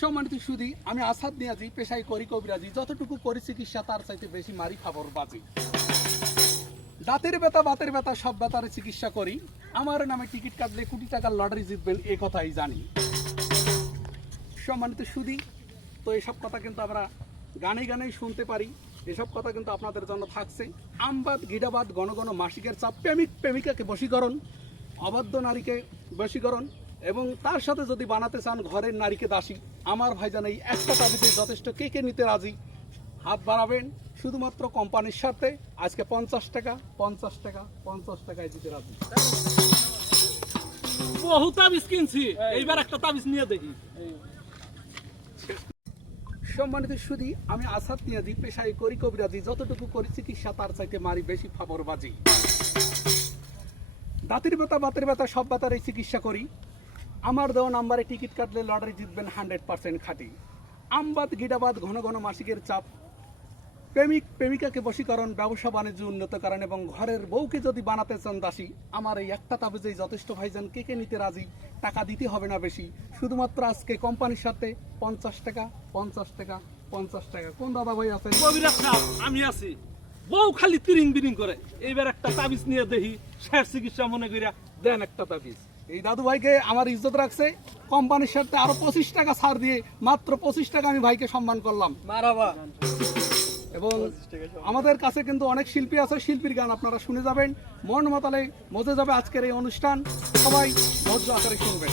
সম্মানিত সুধী, আমি আসাদ নিয়াজি, পেশায় করি কবিরাজি। যতটুকু করি চিকিৎসা তার চাইতে বেশি মারি খবর বাজি। দাঁতের ব্যথা বাতের ব্যথা সব ব্যথার চিকিৎসা করি। আমার নামে টিকিট কাটলে কোটি টাকার লটারি জিতবেন এ কথাই জানি। সম্মানিত সুধী, তো এসব কথা কিন্তু আমরা গানে গানেই শুনতে পারি। এসব কথা কিন্তু আপনাদের জন্য থাকছে। আমবাদ গিডাবাদ ঘন ঘন মাসিকের চাপ, প্রেমিক প্রেমিকাকে বশীকরণ, অবাধ্য নারীকে বশীকরণ, এবং তার সাথে যদি বানাতে চান ঘরের নারীকে দাসী, আমার ভাইজান এই একটা তাবিজে যথেষ্ট। কে কে নিতে রাজি হাত বাড়াবেন শুধুমাত্র কোম্পানির সাথে। আজকে 50 টাকা 50 টাকা 50 টাকায় দিতে রাজি। বহু তাবিজ কিনছি, এইবার একটা তাবিজ নিয়ে দেখি। সম্মানিত সুধী, আমি আসাদ নিয়াজি, পেশায় করি কবিরাজি। যতটুকু করি চিকিৎসা তার চাইতে মারি বেশি ফাবর বাজি। দাঁতের ব্যথা বাতের ব্যথা সব ব্যথার এই চিকিৎসা করি। আমার দেওয়া নাম্বারে টিকিট কাটলে লটারি জিতবেন 100% খাঁটি। আমবাদ গিডাবাদ ঘন ঘন মাসিকের চাপ, প্রেমিক প্রেমিকাকে বশীকরণ, ব্যবসা বাণিজ্য উন্নতকরণ, এবং ঘরের বউকে যদি বানাতে চান দাসী, আমার এই একটা তাবিজেই যথেষ্ট। ভাইজান কে কে নিতে রাজি? টাকা দিতে হবে না বেশি, শুধুমাত্র আজকে কোম্পানির সাথে 50 টাকা 50 টাকা 50 টাকা। কোন দাদা ভাই আছেন? কবিরাজ সাহেব, আমি আছি। বউ খালি তিরিং বিরিং করে, এইবার একটা তাবিজ নিয়ে দেখি। শেষ চিকিৎসা মনে করিয়া দেন একটা তাবিজ। এই দাদু ভাইকে আমার ইজ্জত রাখছে, কোম্পানির সাথে আরো 25 টাকা ছাড় দিয়ে মাত্র 25 টাকা আমি ভাইকে সম্মান করলাম। মারাবা। এবং আমাদের কাছে কিন্তু অনেক শিল্পী আছে, শিল্পীর গান আপনারা শুনে যাবেন, মন মাতালে মজে যাবে আজকের এই অনুষ্ঠান। সবাই ধৈর্য আকারে শুনবেন।